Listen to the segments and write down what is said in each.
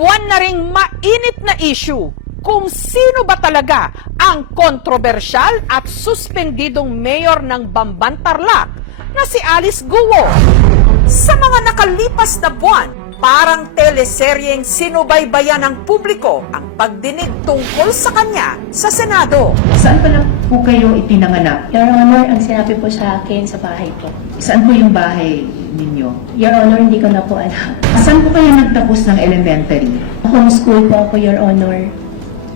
buwan na ring mainit na issue kung sino ba talaga ang kontrobersyal at suspendidong mayor ng Bamban Tarlac na si Alice Guo. Sa mga nakalipas na buwan, parang teleseryeng sinubaybayan ng publiko ang pagdinig tungkol sa kanya sa Senado. Saan pa lang po kayo itinanganak? Your Honor, ang sinabi po sa akin sa bahay po. Saan po yung bahay ninyo? Your Honor, hindi ko na po alam. Saan po kayo nagtapos ng elementary? Homeschool po ako, Your Honor.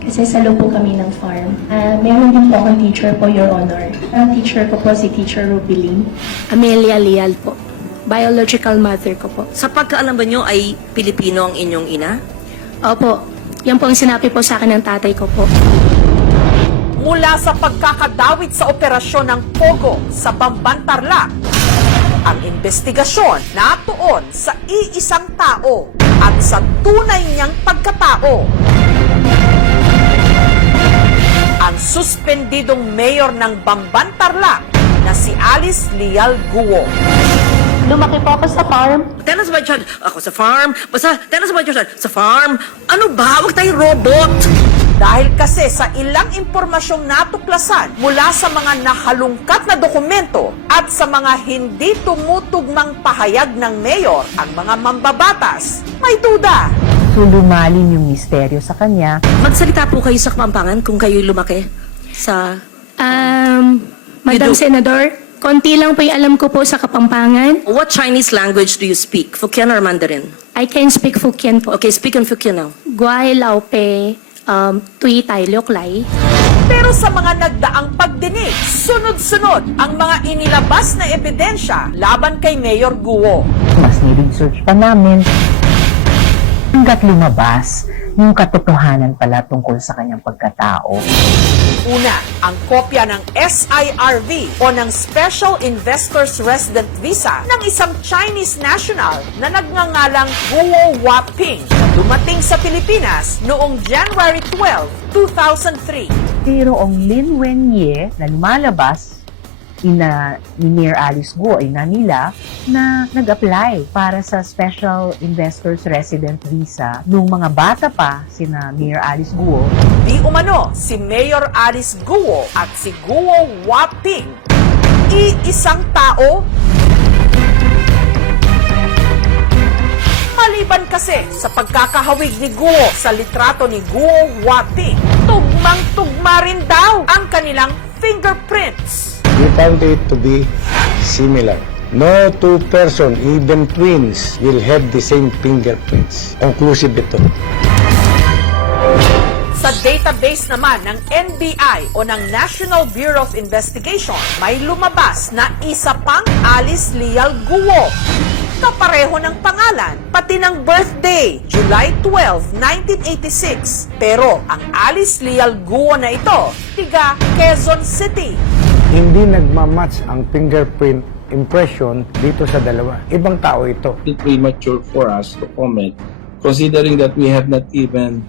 Kasi salo po kami ng farm. Meron din po akong teacher po, Your Honor. Ang teacher ko po si Teacher Rubilin. Amelia Leal po. Biological mother ko po. Sa pagkaalam ba nyo ay Pilipino ang inyong ina? Opo, yan po ang sinabi po sa akin ng tatay ko po. Mula sa pagkakadawit sa operasyon ng Pogo sa Bamban Tarlac, ang investigasyon natuon sa iisang tao at sa tunay niyang pagkatao. Ang suspendidong mayor ng Bamban Tarlac na si Alice Leal Guo. Lumaki po ako sa farm. Tell us about your child. Ako sa farm. Basta, tell us about your child. Sa farm. Ano ba? Huwag tayong robot. Dahil kasi sa ilang impormasyong natuklasan mula sa mga nahalungkat na dokumento at sa mga hindi tumutugmang pahayag ng mayor ang mga mambabatas, may duda. So lumalim yung misteryo sa kanya. Magsalita po kayo sa Kapampangan kung kayo'y lumaki sa... Madam do- Senador, konti lang po yung alam ko po sa Kapampangan. What Chinese language do you speak? Fukien or Mandarin? I can speak Fukien po. Okay, speak in Fukien now. Guay Lao Pe, Tui Tai Liok Lai. Pero sa mga nagdaang pagdinig, sunod-sunod ang mga inilabas na ebidensya laban kay Mayor Guo. Mas ni-research pa namin hanggat lumabas yung katotohanan pala tungkol sa kanyang pagkatao. Una, ang kopya ng SIRV o ng Special Investors Resident Visa ng isang Chinese national na nagngangalang Guo Waping na dumating sa Pilipinas noong January 12, 2003. Pero ang Lin Wenye na lumalabas ni Mayor Alice Guo ay nila na nag-apply para sa Special Investors Resident Visa nung mga bata pa sina Mayor Alice Guo. Di umano si Mayor Alice Guo at si Guo Waping iisang tao. Maliban kasi sa pagkakahawig ni Guo sa litrato ni Guo Waping, tugmang-tugma rin daw ang kanilang fingerprints. We found it to be similar. No two person, even twins, will have the same fingerprints. Conclusive ito. Sa database naman ng NBI o ng National Bureau of Investigation, may lumabas na isa pang Alice Leal Guo. Kapareho ng pangalan, pati ng birthday, July 12, 1986. Pero ang Alice Leal Guo na ito, tiga Quezon City. Hindi nagmamatch ang fingerprint impression dito sa dalawa. Ibang tao ito. It's premature for us to comment considering that we have not even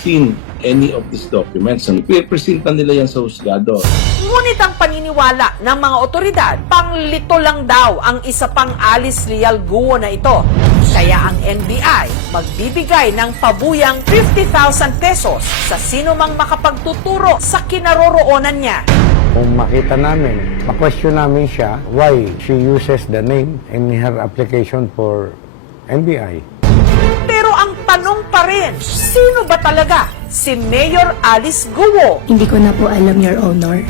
seen any of these documents. And i-present pa nila yan sa husgado. Ngunit ang paniniwala ng mga otoridad, panglito lang daw ang isa pang Alice Leal Guo na ito. Kaya ang NBI magbibigay ng pabuyang 50,000 pesos sa sino mang makapagtuturo sa kinaroroonan niya. Kung makita namin, ma-question namin siya why she uses the name in her application for NBI. Pero ang tanong pa rin, sino ba talaga si Mayor Alice Guo? Hindi ko na po alam, Your Honor.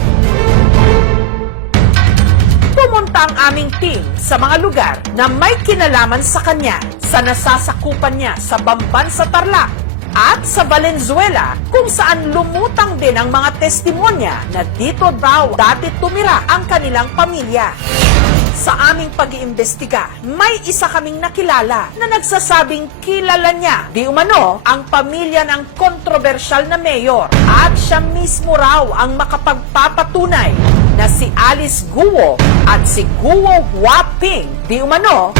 Pumunta ang aming team sa mga lugar na may kinalaman sa kanya sa nasasakupan niya sa Bamban sa Tarlac at sa Valenzuela kung saan lumutang din ang mga testimonya na dito daw dati tumira ang kanilang pamilya. Sa aming pag-iimbestiga, may isa kaming nakilala na nagsasabing kilala niya di umano ang pamilya ng kontrobersyal na mayor at siya mismo raw ang makapagpapatunay na si Alice Guo at si Guo Waping di umano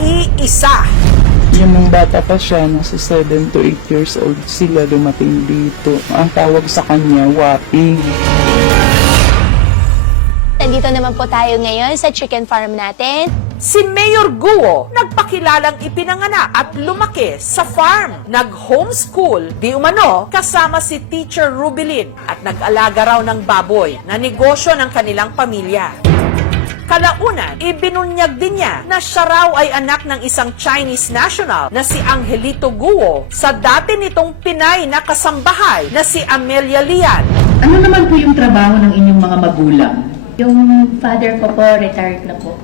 iisa. Yung nung bata pa siya, nasa 7 to 8 years old sila dumating dito. Ang tawag sa kanya, Waping. Nandito naman po tayo ngayon sa chicken farm natin. Si Mayor Guo, nagpakilalang ipinanganak at lumaki sa farm. Nag-homeschool, di umano, kasama si Teacher Rubilin at nag-alaga raw ng baboy na negosyo ng kanilang pamilya. Kalaunan, ibinunyag din niya na siya raw ay anak ng isang Chinese national na si Angelito Guo sa dati nitong Pinay na kasambahay na si Amelia Lian. Ano naman po yung trabaho ng inyong mga magulang? Yung father ko po, retired na po.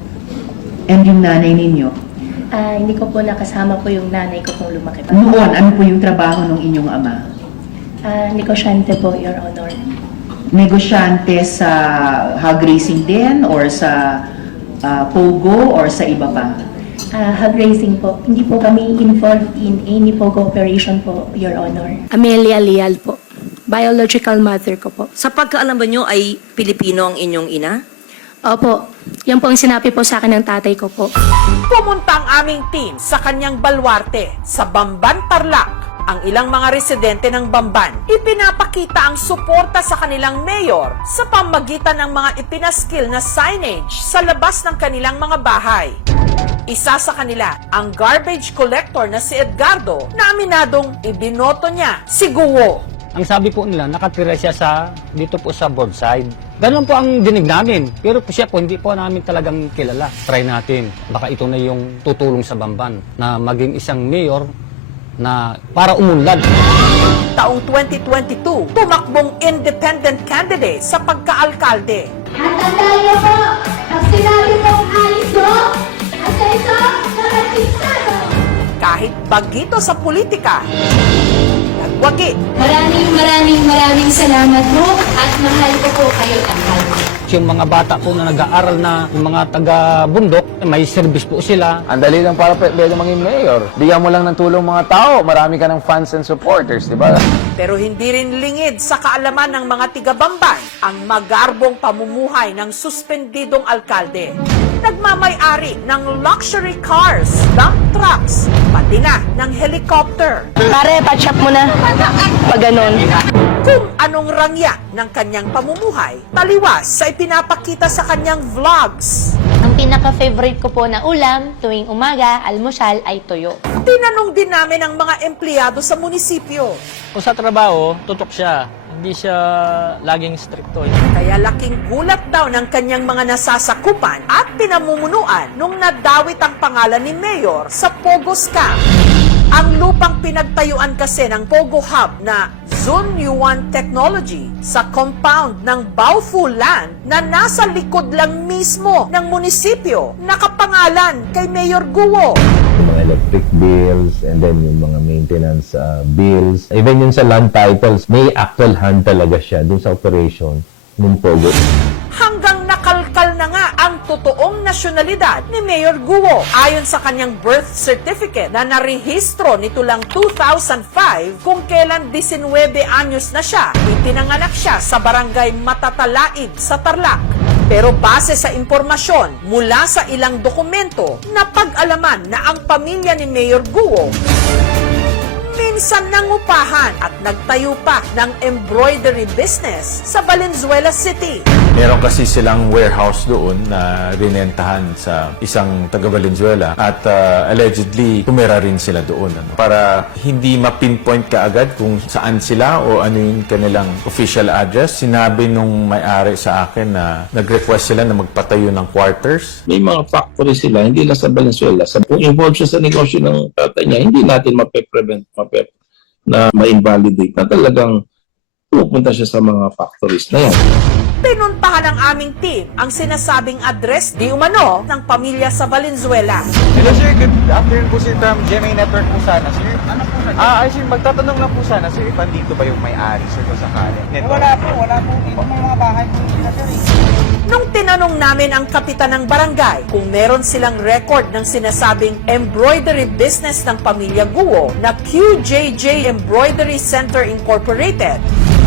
And yung nanay ninyo? Hindi ko po nakasama po yung nanay ko kung lumaki pa. Noon, ano po yung trabaho ng inyong ama? Negosyante po, Your Honor. Negosyante sa hog racing din or sa pogo or sa iba pa? Hog racing po. Hindi po kami involved in any pogo operation po, Your Honor. Amelia Leal po. Biological mother ko po. Sa pagkaalam ba nyo ay Pilipino ang inyong ina? Opo, yan po ang sinabi po sa akin ng tatay ko po. Pumunta ang aming team sa kanyang baluarte sa Bamban, Tarlac. Ang ilang mga residente ng Bamban, ipinapakita ang suporta sa kanilang mayor sa pamagitan ng mga ipinaskil na signage sa labas ng kanilang mga bahay. Isa sa kanila, ang garbage collector na si Edgardo, na aminadong ibinoto niya si Guo. Ang sabi po nila, nakatira siya dito po sa Broadside. Ganun po ang dinig namin. Pero po siya po, hindi po namin talagang kilala. Try natin. Baka ito na yung tutulong sa Bamban na maging isang mayor na para umunlad. Taong 2022, tumakbong independent candidate sa pagka-alkalde. At tandaan niyo po, ang sinabi kong alis ko, at sa ito, naratisado. Kahit bagito sa politika, nagwagi. Maraming salamat po at mahal ko po kayo lahat. Yung mga bata po na nag-aaral na, yung mga taga-bundok, may service po sila. Ang dali lang para pwede maging mayor. Bigyan mo lang ng tulong mga tao, marami ka ng fans and supporters, di ba? Pero hindi rin lingid sa kaalaman ng mga tiga-Bamban ang magarbong pamumuhay ng suspendidong alkalde. Nagmamay-ari ng luxury cars, dump trucks, pati na ng helicopter. Pare, patch up mo na. Pag ganun. Kung anong rangya ng kanyang pamumuhay, taliwas sa ipinapakita sa kanyang vlogs. Ang pinaka-favorite ko po na ulam tuwing umaga, almusal ay tuyo. Tinanong din namin ang mga empleyado sa munisipyo. Kung sa trabaho, tutok siya. Hindi siya laging stricto. Kaya laking gulat daw ng kanyang mga nasasakupan at pinamumunuan nung nadawit ang pangalan ni Mayor sa Pogo Scam. Ang lupang pinagtayuan kasi ng Pogo Hub na Zun Yuan Technology sa compound ng Baofu Land na nasa likod lang mismo ng munisipyo nakapangalan kay Mayor Guo. Yung mga electric bills and then yung mga maintenance bills. Even yun sa land titles, may actual hand talaga siya dun sa operation ng Pogo. Hanggang nakalkal na nga ang totoong nasyonalidad ni Mayor Guo. Ayon sa kanyang birth certificate na narehistro nito lang 2005 kung kailan 19 anyos na siya, ipinanganak siya sa barangay Matatalaib sa Tarlac. Pero base sa impormasyon mula sa ilang dokumento, napag-alaman na ang pamilya ni Mayor Guo minsan nangupahan at nagtayo pa ng embroidery business sa Valenzuela City. Meron kasi silang warehouse doon na rinentahan sa isang taga Valenzuela at allegedly tumira rin sila doon. Para hindi ma-pinpoint kaagad kung saan sila o ano yung kanilang official address, sinabi nung may-ari sa akin na nag-request sila na magpatayo ng quarters. May mga factory sila, hindi lang sa Valenzuela. Kung involved siya sa negosyo ng tatay niya, hindi natin mape-prevent na ma-invalidate na talagang pupunta siya sa mga factories na yan. Pinuntahan ng aming team ang sinasabing address di umano ng pamilya sa Valenzuela. Hello sir, good afternoon po sir from GMA Network po sana sir. Ano po na? Sir, magtatanong lang po sana sir, if andito ba yung may-ari sir kung sakali? Wala po. Dito may mga bahay po sila sir. Nung tinanong namin ang kapitan ng barangay kung meron silang record ng sinasabing embroidery business ng pamilya Guo na QJJ Embroidery Center Incorporated,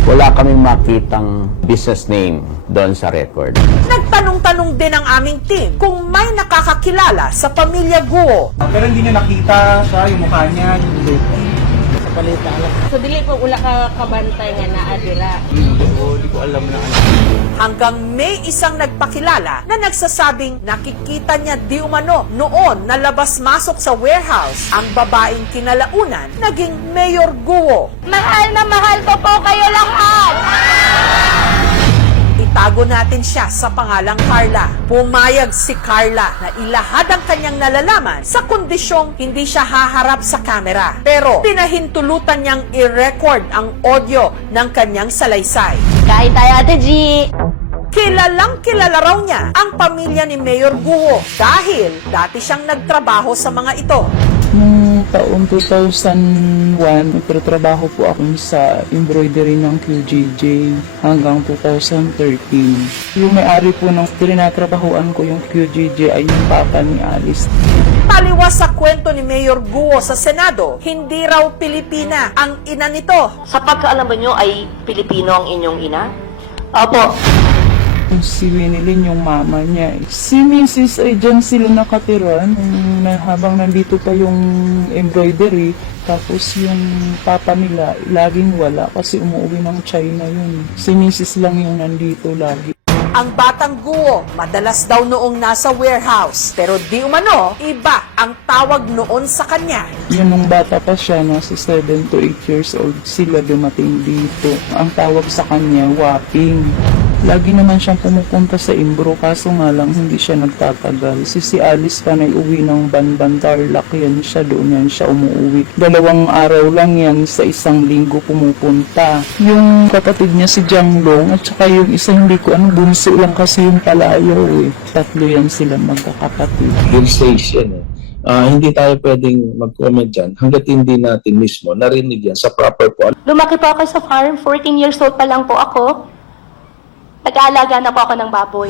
Wala kaming makitang business name doon sa record. nagtanong-tanong din ang aming team kung may nakakakilala sa pamilya Guo. Pero hindi niya nakita siya, yung mukha niya, yung date. So dili po ula ka kabantay nga naa dira. Hindi ko alam na ano. Hanggang may isang nagpakilala na nagsasabing nakikita niya di umano noon na labas-masok sa warehouse ang babaeng kinalaunan naging Mayor Guo. Mahal na mahal ko po kayo lahat! Itago natin siya sa pangalang Carla. Pumayag si Carla na ilahad ang kanyang nalalaman sa kondisyong hindi siya haharap sa kamera. Pero pinahintulutan niyang i-record ang audio ng kanyang salaysay. Kahit tayo, Ate G! Kilalang kilala raw niya ang pamilya ni Mayor Guo dahil dati siyang nagtrabaho sa mga ito. Noong taong 2001, nagtatrabaho po ako sa embroidery ng QJJ hanggang 2013. Yung may-ari po ng tinatrabahoan ko yung QJJ ay yung papa ni Alice. Taliwas sa kwento ni Mayor Guo sa Senado, hindi raw Pilipina ang ina nito. Sa pagkaalaman nyo ay Pilipino ang inyong ina? Opo. Si Winilyn yung mama niya. Si Mrs. ay dyan sila nakatira habang nandito pa yung embroidery. Tapos yung papa nila laging wala kasi umuwi ng China yun. Si Mrs. lang yung nandito lagi. Ang batang Guo, madalas daw noong nasa warehouse. Pero di umano, iba ang tawag noon sa kanya. Yun nung bata pa siya, nasa 7 to 8 years old, sila dumating dito. Ang tawag sa kanya, Waping. Lagi naman siyang pumupunta sa Imbro, kaso nga lang hindi siya nagtatagal. Si Alice pa na uwi ng Banban Tarlac, yan siya, doon yan siya umuwi. 2 araw lang yan, sa 1 linggo pumupunta. Yung kapatid niya si Jianglong, at saka yung isa hindi ko bunso lang kasi yung palayaw eh. 3 yan sila magkakapatid. Sensation hindi tayo pwedeng mag-comment dyan hanggat hindi natin mismo narinig yan sa proper po. Lumaki po ako sa farm. 14 years old pa lang po ako. Nag-aalaga na po ako ng baboy.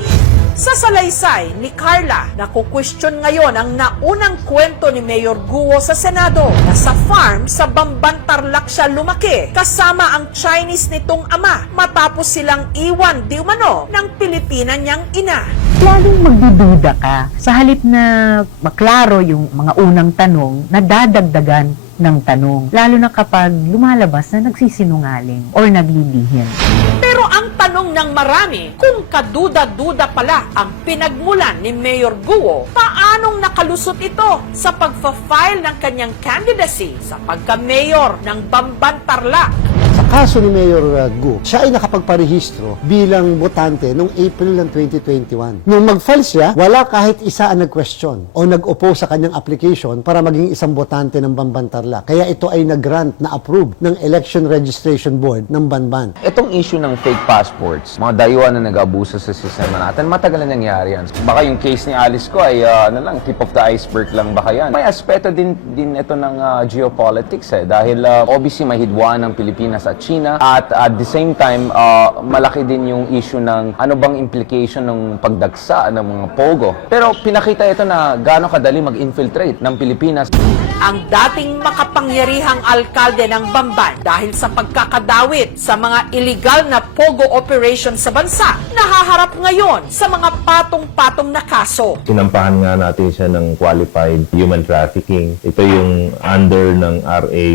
Sa salaysay ni Carla, naku-question ngayon ang naunang kwento ni Mayor Guo sa Senado na sa farm sa Bamban Tarlac siya lumaki kasama ang Chinese nitong ama matapos silang iwan di umano ng Pilipina niyang ina. Lalong magdududa ka. Sa halip na maklaro yung mga unang tanong, nadadagdagan ng tanong. Lalo na kapag lumalabas na nagsisinungaling or naglilihim. Pero ang tanong ng marami, kung kaduda-duda pala ang pinagmulan ni Mayor Guo, paanong nakalusot ito sa pagfa-file ng kanyang candidacy sa pagka-mayor ng Bamban Tarlac? Sa kaso ni Mayor Guo, siya ay nakapagparehistro bilang botante noong April ng 2021. Nung mag-file siya, wala kahit isa ang nag-question o nag-oppose sa kanyang application para maging isang botante ng Bamban Tarlac. Kaya ito ay nag-grant na approve ng Election Registration Board ng Banban. Itong issue ng fake passports, mga dayuhan na nag-abuso sa sistema natin, matagal na nangyari yan. Baka yung case ni Alice ko ay tip of the iceberg lang baka yan. May aspeto din ito ng geopolitics dahil obviously may hidwaan ng Pilipinas at China at at the same time malaki din yung issue ng ano bang implication ng pagdagsa ng mga pogo. Pero pinakita ito na gaano kadali mag-infiltrate ng Pilipinas. Ang dating makapangyarihang alkalde ng Bamban dahil sa pagkakadawit sa mga illegal na pogo operation sa bansa, nahaharap ngayon sa mga patong-patong na kaso. Sinampahan nga natin siya ng qualified human trafficking. Ito yung under ng RA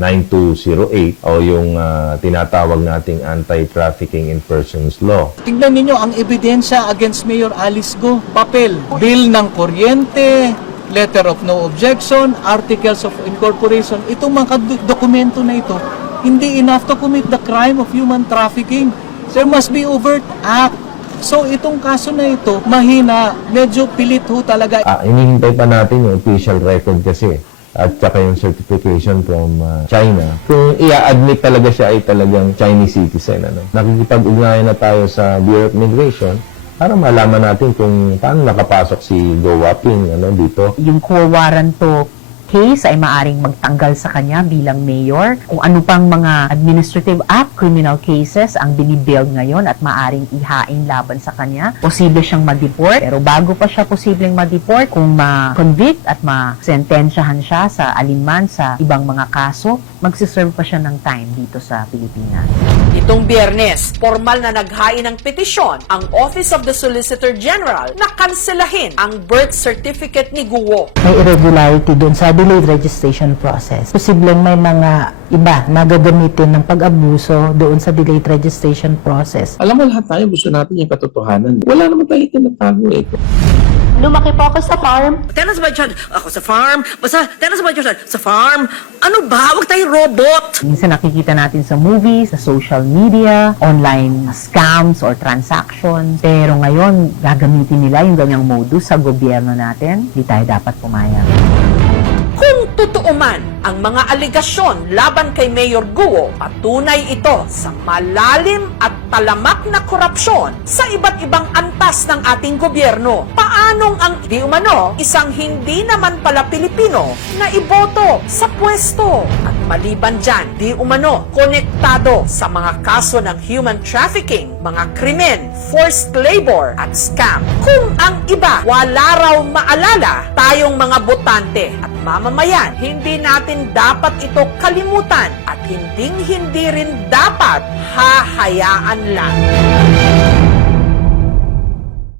9208 o yung tinatawag nating Anti-Trafficking in Persons Law. Tingnan ninyo ang ebidensya against Mayor Alice Guo. Papel, bill ng kuryente, letter of no objection, articles of incorporation. Itong mga dokumento na ito, hindi enough to commit the crime of human trafficking. There must be overt act. So itong kaso na ito, mahina, medyo pilit ho talaga. Inihintay pa natin yung official record kasi at saka yung certification from China. Kung i-admit talaga siya ay talagang Chinese citizen. Nakikipag-ugnayan na tayo sa Bureau of Immigration para malaman natin kung paano nakapasok si Go Waping dito. Yung core warranto case ay maaring magtanggal sa kanya bilang mayor. Kung ano pang mga administrative act, criminal cases ang binibuild ngayon at maaring ihain laban sa kanya. Posible siyang ma-deport. Pero bago pa siya posibleng ma-deport, kung ma-convict at ma-sentensyahan siya sa alinman sa ibang mga kaso, magsiserve pa siya ng time dito sa Pilipinas. Itong Biyernes, formal na naghain ng petisyon ang Office of the Solicitor General na kanselahin ang birth certificate ni Guo. May irregularity doon. Sabi delayed registration process. Posibleng may mga iba na gagamitin ng pag-abuso doon sa delayed registration process. Alam mo, lahat tayo gusto natin yung katotohanan. Wala naman tayo tinatago eh. Lumaki po ako sa farm. Tell us about your son. Ako sa farm. Basta, tell us about your son. Sa farm. Ano ba? Huwag tayo robot. Minsan nakikita natin sa movies, sa social media, online scams or transactions. Pero ngayon, gagamitin nila yung ganyang modus sa gobyerno natin. Hindi tayo dapat pumayag. Kung totoo man ang mga aligasyon laban kay Mayor Guo, patunay ito sa malalim at talamak na korupsyon sa iba't ibang antas ng ating gobyerno. Paanong ang di umano isang hindi naman pala Pilipino na iboto sa pwesto? At maliban dyan, di umano konektado sa mga kaso ng human trafficking, mga krimen, forced labor at scam. Kung ang iba wala raw maalala, tayong mga botante at mamamayan, hindi natin dapat ito kalimutan at hindi rin dapat hahayaan lang.